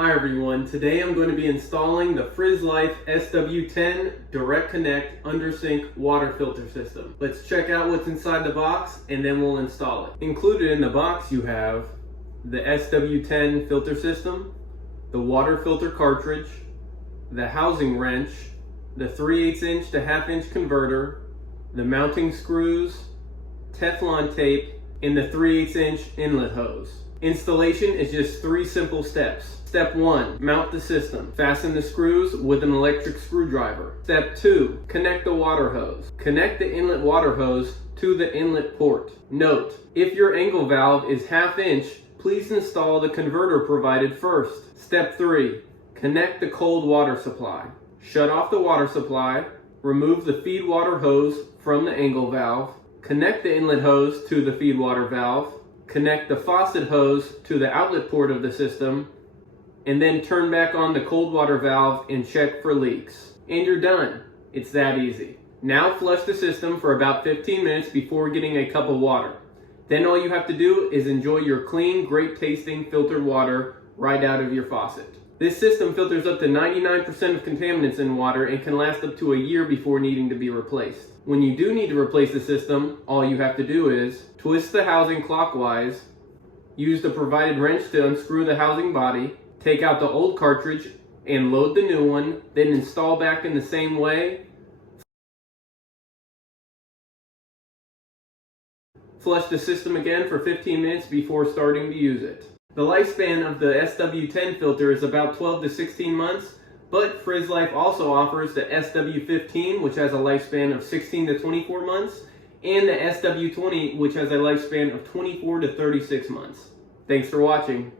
Hi everyone, today I'm going to be installing the Frizzlife SW10 Direct Connect Undersink Water Filter System. Let's check out what's inside the box and then we'll install it. Included in the box you have the SW10 filter system, the water filter cartridge, the housing wrench, the 3/8 inch to 1/2 inch converter, the mounting screws, Teflon tape, and the 3/8 inch inlet hose. Installation is just 3 simple steps. Step 1, mount the system. Fasten the screws with an electric screwdriver. Step 2, connect the water hose. Connect the inlet water hose to the inlet port. Note, if your angle valve is 1/2 inch, please install the converter provided first. Step 3, connect the cold water supply. Shut off the water supply, remove the feed water hose from the angle valve, connect the inlet hose to the feed water valve, connect the faucet hose to the outlet port of the system, and then turn back on the cold water valve and check for leaks. And you're done. It's that easy. Now flush the system for about 15 minutes before getting a cup of water. Then all you have to do is enjoy your clean, great tasting filtered water right out of your faucet. This system filters up to 99% of contaminants in water and can last up to a year before needing to be replaced. When you do need to replace the system, all you have to do is twist the housing clockwise, use the provided wrench to unscrew the housing body, take out the old cartridge and load the new one, then install back in the same way. Flush the system again for 15 minutes before starting to use it. The lifespan of the SW10 filter is about 12 to 16 months, but Frizzlife also offers the SW15, which has a lifespan of 16 to 24 months, and the SW20, which has a lifespan of 24 to 36 months. Thanks for watching.